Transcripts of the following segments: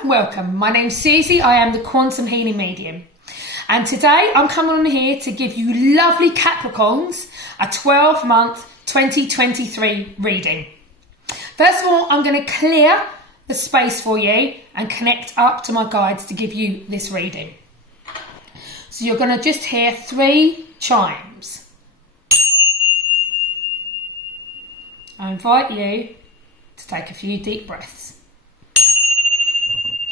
and welcome. My name's Susie. I am the Quantum Healing Medium. And today I'm coming on here to give you lovely Capricorns a 12-month 2023 reading. First of all, I'm going to clear the space for you and connect up to my guides to give you this reading. So you're going to just hear 3 chimes. I invite you to take a few deep breaths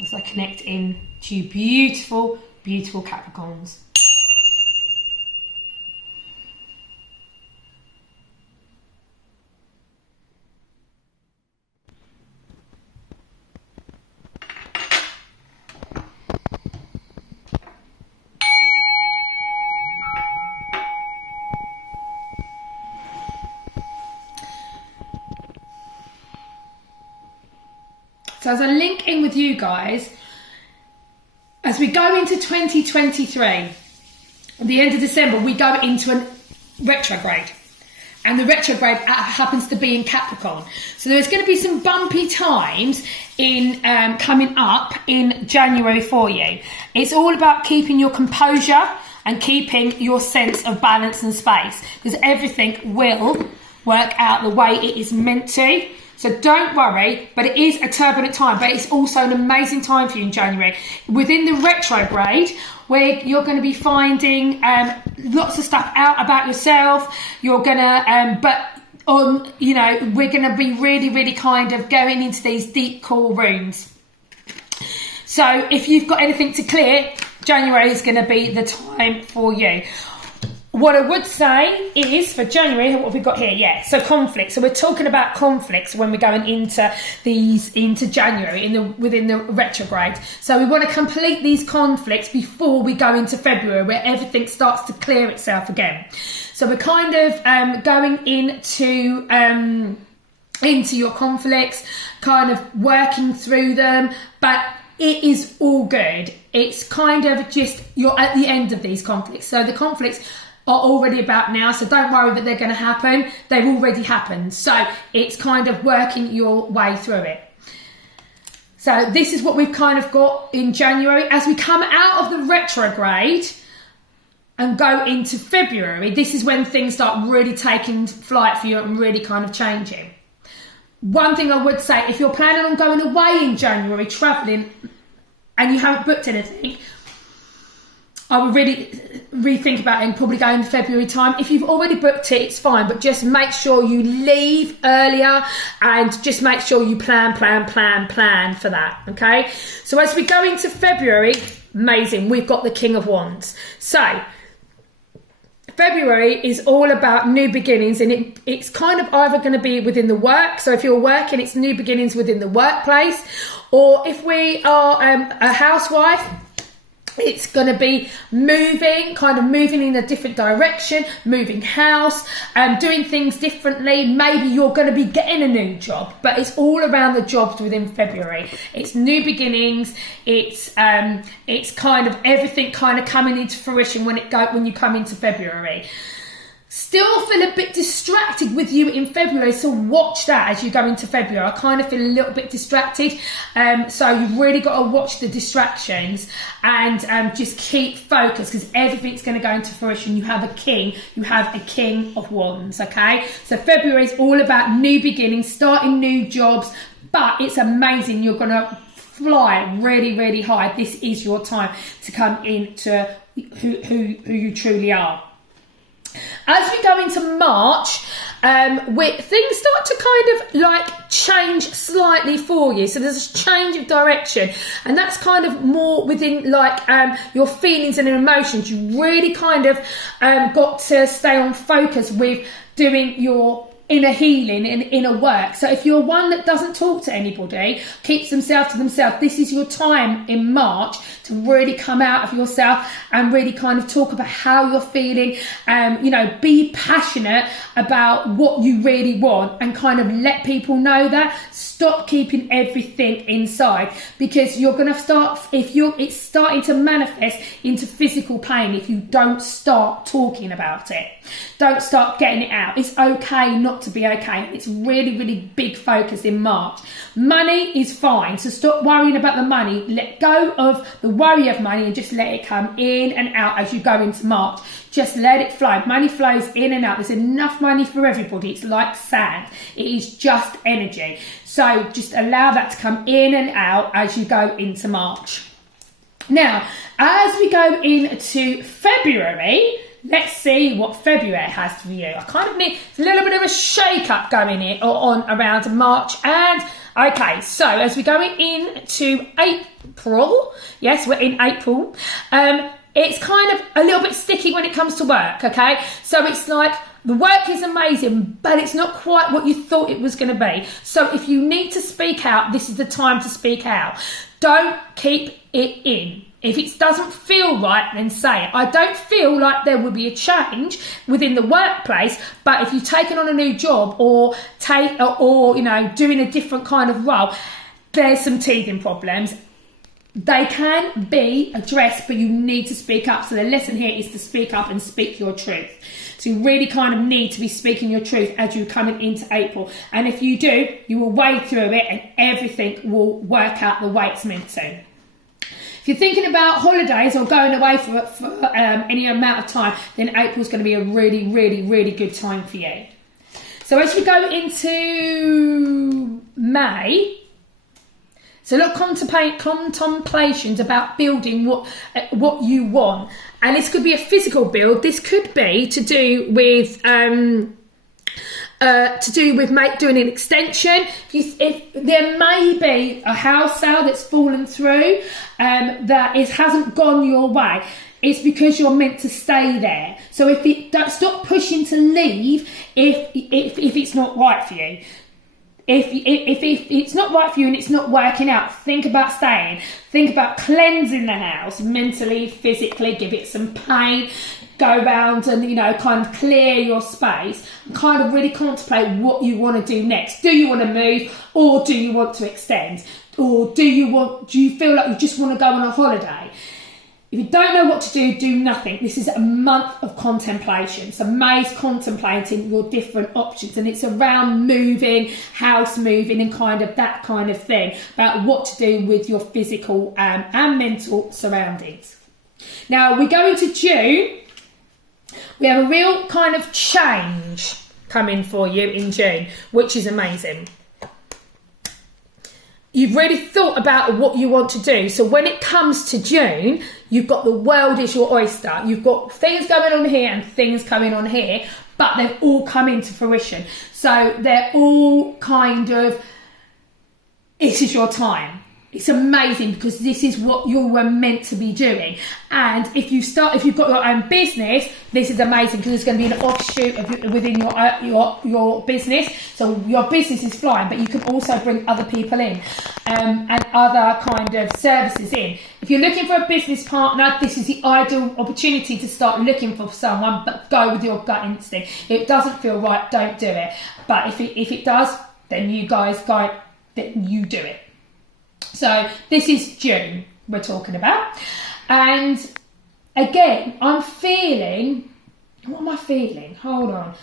as I connect in to you beautiful, beautiful Capricorns. So as I link in with you guys, as we go into 2023, at the end of December, we go into a retrograde. And the retrograde happens to be in Capricorn. So there's going to be some bumpy times in coming up in January for you. It's all about keeping your composure and keeping your sense of balance and space, because everything will work out the way it is meant to. So don't worry, but it is a turbulent time, but it's also an amazing time for you in January. Within the retrograde, where you're going to be finding lots of stuff out about yourself. You're going to, we're going to be really, really kind of going into these deep core rooms. So if you've got anything to clear, January is going to be the time for you. What I would say is for January, what have we got here? Yeah, so conflict. So we're talking about conflicts when we're going into January within the retrograde. So we want to complete these conflicts before we go into February, where everything starts to clear itself again. So we're kind of going into your conflicts, kind of working through them, but it is all good. It's kind of just you're at the end of these conflicts. So the conflicts are already about now, so don't worry that they're going to happen. They've already happened. So it's kind of working your way through it. So this is what we've kind of got in January. As we come out of the retrograde and go into February, this is when things start really taking flight for you and really kind of changing. One thing I would say, if you're planning on going away in January, travelling, and you haven't booked anything, I would really rethink about it and probably go in February time. If you've already booked it, it's fine, but just make sure you leave earlier and just make sure you plan for that, okay? So as we go into February, amazing, we've got the King of Wands. So February is all about new beginnings, and it's kind of either going to be within the work. So if you're working, it's new beginnings within the workplace, or if we are a housewife, it's going to be moving in a different direction, moving house, doing things differently. Maybe you're going to be getting a new job, but it's all around the jobs within February. It's new beginnings. It's kind of everything kind of coming into fruition when you come into February. Still feel a bit distracted with you in February, so watch that as you go into February. I kind of feel a little bit distracted, so you've really got to watch the distractions and just keep focused, because everything's going to go into fruition. You have a king of wands, okay? So February is all about new beginnings, starting new jobs, but it's amazing. You're going to fly really, really high. This is your time to come into who you truly are. As we go into March, things start to kind of like change slightly for you. So there's a change of direction, and that's kind of more within like your feelings and emotions. You really kind of got to stay on focus with doing your inner healing and inner work. So if you're one that doesn't talk to anybody, keeps themselves to themselves, this is your time in March to really come out of yourself and really kind of talk about how you're feeling. Be passionate about what you really want and kind of let people know that. Stop keeping everything inside, because you're going to start, it's starting to manifest into physical pain if you don't start talking about it. Don't start getting it out. It's okay not not to be okay. It's really, really big focus in March. Money is fine, so stop worrying about the money. Let go of the worry of money and just let it come in and out as you go into March. Just let it flow. Money flows in and out. There's enough money for everybody. It's like sand. It is just energy. So just allow that to come in and out as you go into March. Now, as we go into February, let's see what February has for you. I kind of need a little bit of a shake-up going on around March. And, okay, so as we're going into April, yes, we're in April, it's kind of a little bit sticky when it comes to work, okay? So it's like the work is amazing, but it's not quite what you thought it was going to be. So if you need to speak out, this is the time to speak out. Don't keep it in. If it doesn't feel right, then say it. I don't feel like there will be a change within the workplace, but if you've taken on a new job or doing a different kind of role, there's some teething problems. They can be addressed, but you need to speak up. So the lesson here is to speak up and speak your truth. So you really kind of need to be speaking your truth as you're coming into April. And if you do, you will wade through it and everything will work out the way it's meant to. If you're thinking about holidays or going away for any amount of time, then April's going to be a really, really, really good time for you. So as you go into May, so look, contemplations about building what you want. And this could be a physical build. This could be to do with doing an extension. If there may be a house sale that's fallen through that hasn't gone your way, it's because you're meant to stay there. So stop pushing to leave if it's not right for you. If it's not right for you and it's not working out, think about staying. Think about cleansing the house mentally, physically, give it some paint, go around and, kind of clear your space and kind of really contemplate what you want to do next. Do you want to move or do you want to extend? Or do you feel like you just want to go on a holiday? If you don't know what to do nothing. This is a month of contemplation. So May's contemplating your different options, and it's around moving, house moving, and kind of that kind of thing about what to do with your physical and mental surroundings. Now we go into June. We have a real kind of change coming for you in June, which is amazing. You've really thought about what you want to do. So when it comes to June, you've got the world is your oyster. You've got things going on here and things coming on here, but they've all come into fruition. So they're all kind of, this is your time. It's amazing because this is what you were meant to be doing. And if you've got your own business, this is amazing because there's going to be an offshoot within your business. So your business is flying, but you can also bring other people in and other kind of services in. If you're looking for a business partner, this is the ideal opportunity to start looking for someone, but go with your gut instinct. If it doesn't feel right, don't do it. But if it does, then you guys go, then you do it. So this is June we're talking about. And again, I'm feeling, what am I feeling? Hold on.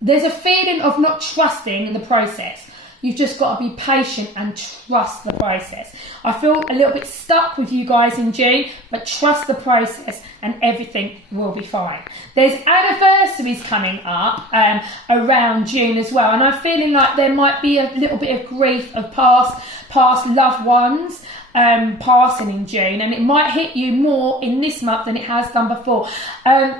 There's a feeling of not trusting the process. You've just got to be patient and trust the process. I feel a little bit stuck with you guys in June, but trust the process and everything will be fine. There's anniversaries coming up around June as well, and I'm feeling like there might be a little bit of grief of past loved ones passing in June, and it might hit you more in this month than it has done before.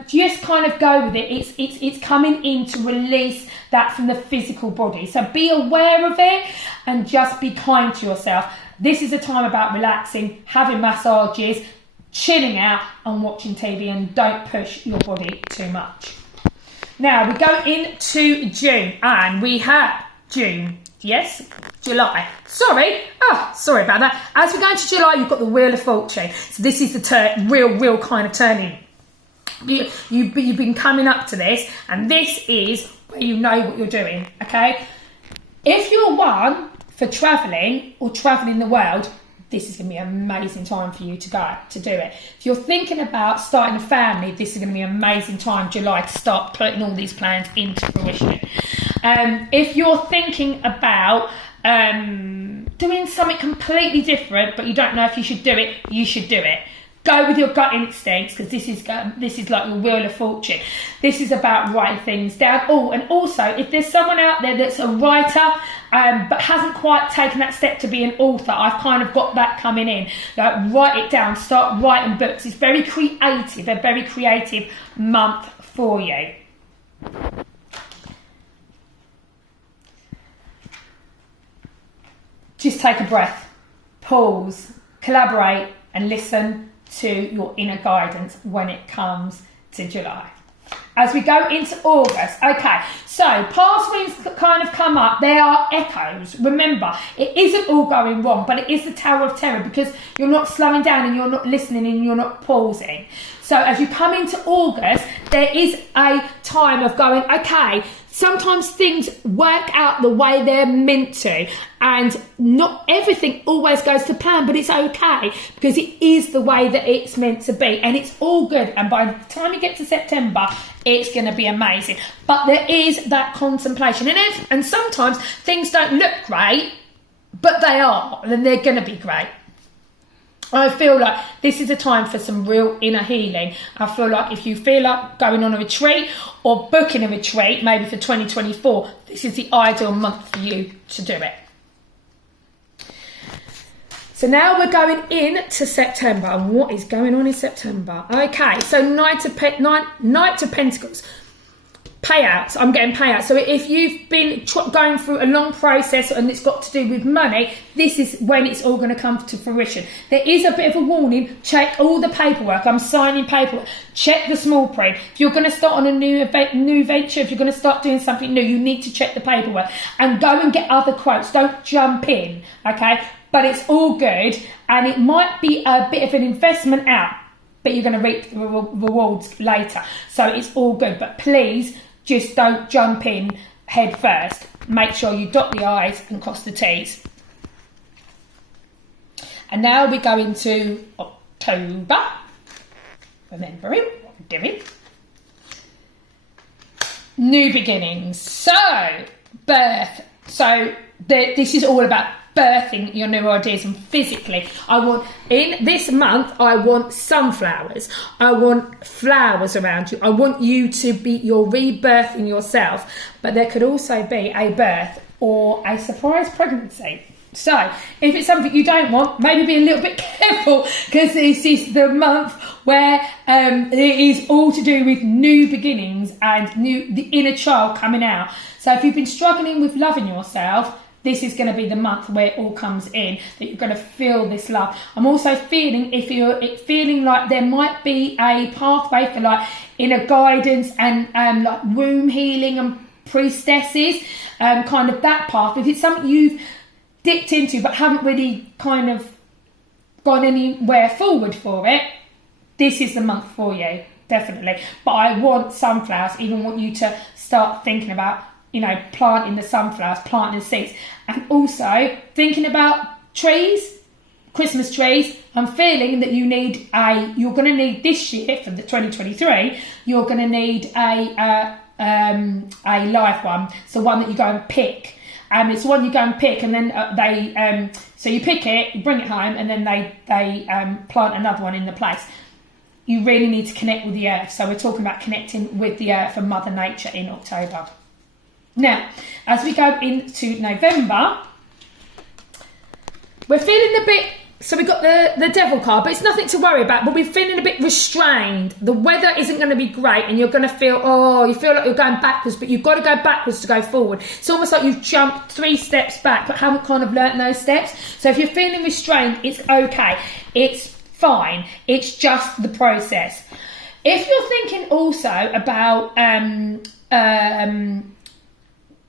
Just kind of go with it. It's coming in to release that from the physical body. So be aware of it and just be kind to yourself. This is a time about relaxing, having massages, chilling out and watching TV, and don't push your body too much. Now we go into June, and we have June. Yes, July. Sorry about that. As we go into July, you've got the Wheel of Fortune. So this is the real kind of turning. You've been coming up to this, and this is where you know what you're doing, okay? If you're one for travelling or travelling the world, this is going to be an amazing time for you to go to do it. If you're thinking about starting a family, this is going to be an amazing time, July, to start putting all these plans into fruition. If you're thinking about doing something completely different, but you don't know if you should do it, you should do it. Go with your gut instincts, because this is like your wheel of fortune. This is about writing things down. Oh, and also, if there's someone out there that's a writer but hasn't quite taken that step to be an author, I've kind of got that coming in. Like, write it down, start writing books. It's very creative, a very creative month for you. Just take a breath, pause, collaborate, and listen to your inner guidance when it comes to July. As we go into August, okay, so past winds kind of come up. There are echoes. Remember, it isn't all going wrong, but it is the Tower of Terror, because you're not slowing down and you're not listening and you're not pausing. So as you come into August, there is a time of going, okay, sometimes things work out the way they're meant to, and not everything always goes to plan, but it's okay, because it is the way that it's meant to be, and it's all good. And by the time you get to September, it's going to be amazing. But there is that contemplation, and sometimes things don't look great, but they are, and they're going to be great. I feel like this is a time for some real inner healing. I feel like if you feel like going on a retreat or booking a retreat, maybe for 2024, this is the ideal month for you to do it. So now we're going into September. And what is going on in September? Okay, so Knight of Pentacles. Payouts. I'm getting payouts. So if you've been going through a long process and it's got to do with money, this is when it's all going to come to fruition. There is a bit of a warning. Check all the paperwork. I'm signing paperwork. Check the small print. If you're going to start on a new venture, if you're going to start doing something new, you need to check the paperwork and go and get other quotes. Don't jump in, okay? But it's all good, and it might be a bit of an investment out, but you're going to reap the rewards later. So it's all good, but please just don't jump in head first. Make sure you dot the I's and cross the T's. And now we go into October. Remembering what we're doing. New beginnings. So, birth. So, this is all about birthing your new ideas, and physically in this month I want sunflowers, I want flowers around you, I want you to be, you're rebirthing yourself, but there could also be a birth or a surprise pregnancy. So if it's something you don't want, maybe be a little bit careful, because this is the month where it is all to do with new beginnings and the inner child coming out. So if you've been struggling with loving yourself, this is going to be the month where it all comes in, that you're going to feel this love. I'm also feeling, if you're feeling like there might be a pathway for like inner guidance and like womb healing and priestesses, kind of that path. If it's something you've dipped into but haven't really kind of gone anywhere forward for it, this is the month for you, definitely. But I want sunflowers, even want you to start thinking about, you know, planting the sunflowers, planting the seeds, and also thinking about trees, Christmas trees. I'm feeling that you're going to need this year for the 2023, you're going to need a live one, so one that you go and pick. It's one you go and pick, and then so you pick it, you bring it home, and then they plant another one in the place. You really need to connect with the earth. So we're talking about connecting with the earth and Mother Nature in October. Now, as we go into November, we're feeling a bit, so we've got the Devil card, but it's nothing to worry about, but we're feeling a bit restrained. The weather isn't going to be great, and you're going to feel, you feel like you're going backwards, but you've got to go backwards to go forward. It's almost like you've jumped 3 steps back, but haven't kind of learnt those steps. So if you're feeling restrained, it's okay. It's fine. It's just the process. If you're thinking also about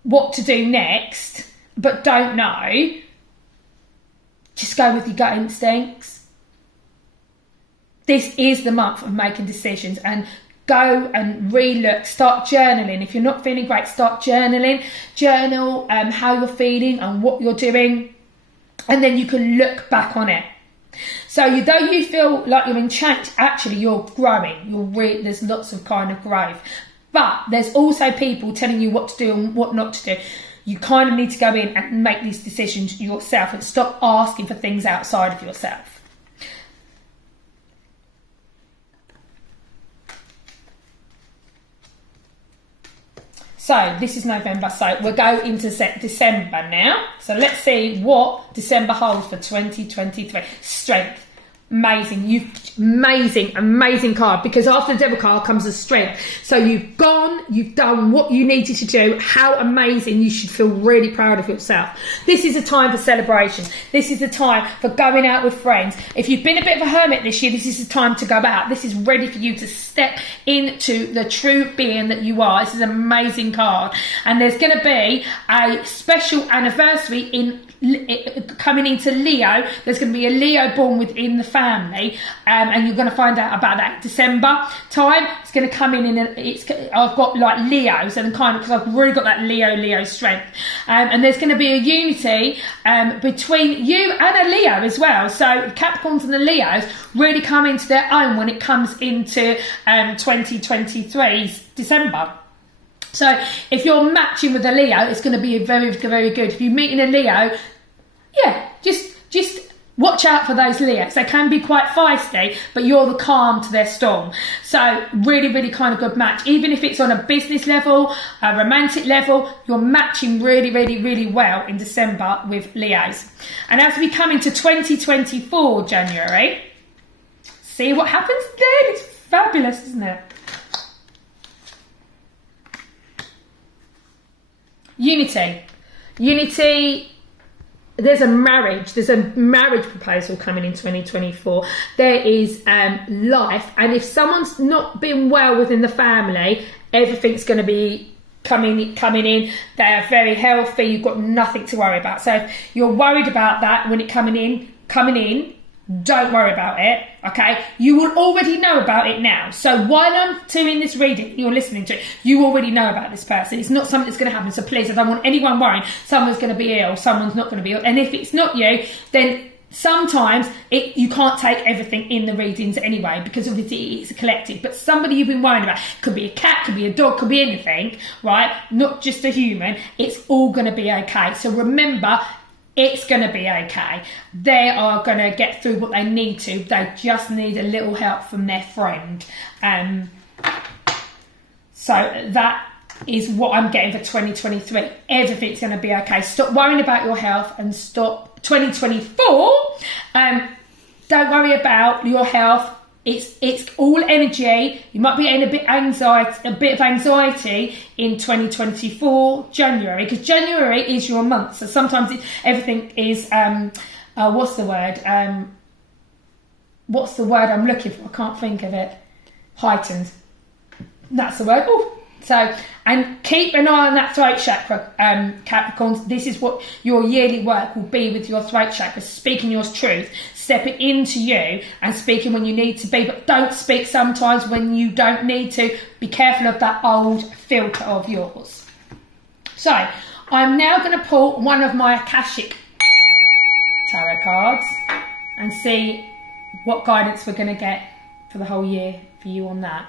what to do next, but don't know, just go with your gut instincts. This is the month of making decisions, and go and re-look, start journaling. If you're not feeling great, start journaling. Journal how you're feeling and what you're doing. and then you can look back on it. So though you feel like you're in change, actually you're growing. There's lots of kind of growth. But there's also people telling you what to do and what not to do. You kind of need to go in and make these decisions yourself and stop asking for things outside of yourself. So this is November, so we'll go into December now. So let's see what December holds for 2023. Strength. Amazing card, because after the Devil card comes the Strength. So you've done what you needed to do. How amazing. You should feel really proud of yourself. This is a time for celebration. This is a time for going out with friends. If you've been a bit of a hermit this year, this is the time to go out. This is ready for you to step into the true being that you are. This is an amazing card. And there's going to be a special anniversary coming into Leo. There's going to be a Leo born within the family, and you're going to find out about that December time. It's going to come in I've got like Leos, and kind of, because I've really got that Leo strength, and there's going to be a unity between you and a Leo as well. So Capricorns and the Leos really come into their own when it comes into 2023's December. So if you're matching with a Leo, it's going to be very, very good. If you're meeting a Leo, yeah, just watch out for those Leos. They can be quite feisty, but you're the calm to their storm. So really kind of good match. Even if it's on a business level, a romantic level, you're matching really well in December with Leos. And as we come into 2024 January, see what happens then. It's fabulous, isn't it? Unity, there's a marriage proposal coming in 2024. There is life, and if someone's not been well within the family, everything's going to be coming in. They are very healthy. You've got nothing to worry about. So if you're worried about that when it coming in, don't worry about it, okay? You will already know about it now. So while I'm doing this reading, you're listening to it, you already know about this person. It's not something that's going to happen. So please, I don't want anyone worrying someone's going to be ill, someone's not going to be ill. And if it's not you, then sometimes you can't take everything in the readings anyway, because obviously it's a collective. But somebody you've been worrying about, could be a cat, could be a dog, could be anything, right? Not just a human. It's all going to be okay. So remember, it's going to be okay. They are going to get through what they need to. They just need a little help from their friend. So that is what I'm getting for 2023. Everything's going to be okay. Stop worrying about your health and stop 2024. Don't worry about your health. It's all energy. You might be getting a bit of anxiety in 2024 January, because January is your month. So sometimes everything is what's the word I'm looking for? I can't think of it. Heightened. That's the word. Ooh. So, and keep an eye on that throat chakra, Capricorns. This is what your yearly work will be with your throat chakra. Speaking your truth, stepping into you and speaking when you need to be, but don't speak sometimes when you don't need to. Be careful of that old filter of yours. So, I'm now going to pull one of my Akashic tarot cards and see what guidance we're going to get for the whole year for you on that.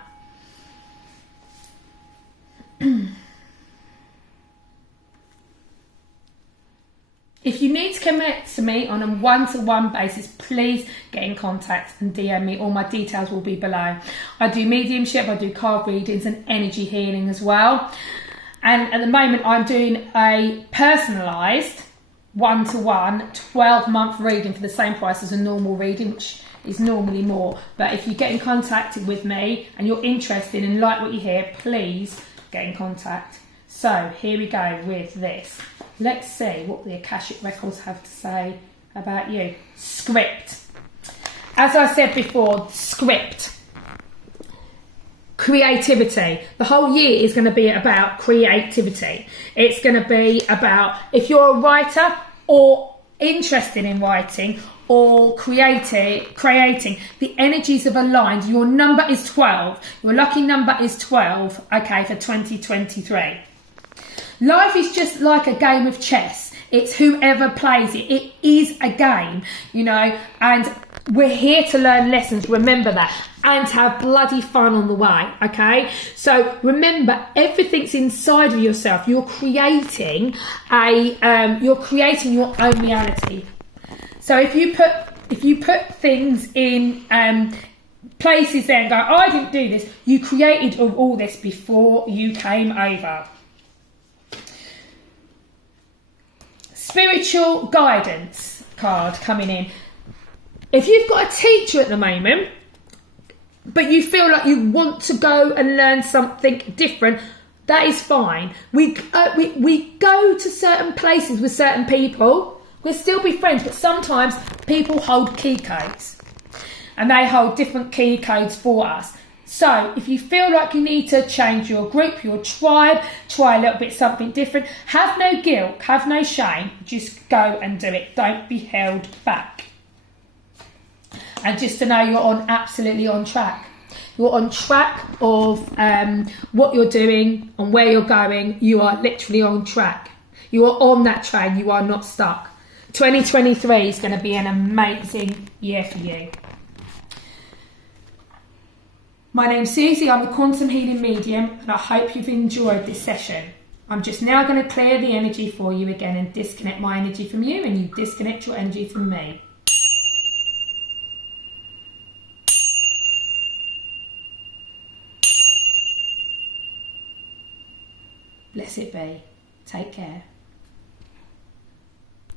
If you need to connect to me on a one-to-one basis, please get in contact and DM me. All my details will be below. I do mediumship, I do card readings and energy healing as well. And at the moment I'm doing a personalised one-to-one 12-month reading for the same price as a normal reading, which is normally more. But if you get in contact with me and you're interested and like what you hear, please get in contact. So here we go with this. Let's see what the Akashic Records have to say about you. Script. As I said before, script. Creativity. The whole year is going to be about creativity. It's going to be about, if you're a writer or interested in writing or creating, the energies have aligned. Your number is 12. Your lucky number is 12, okay, for 2023. Life is just like a game of chess. It's whoever plays it. It is a game, you know, and we're here to learn lessons, remember that, and to have bloody fun on the way, okay? So remember, everything's inside of yourself. You're creating your own reality. So if you put things in places there and go, oh, I didn't do this, you created all this before you came over. Spiritual guidance card coming in. If you've got a teacher at the moment, but you feel like you want to go and learn something different, that is fine. We go to certain places with certain people. We'll still be friends, but sometimes people hold key codes. And they hold different key codes for us. So if you feel like you need to change your group, your tribe, try a little bit something different, have no guilt, have no shame, just go and do it. Don't be held back. And just to know you're absolutely on track. You're on track of what you're doing and where you're going. You are literally on track. You are on that train. You are not stuck. 2023 is going to be an amazing year for you. My name's Susie, I'm a quantum healing medium, and I hope you've enjoyed this session. I'm just now going to clear the energy for you again and disconnect my energy from you, and you disconnect your energy from me. Bless it be. Take care.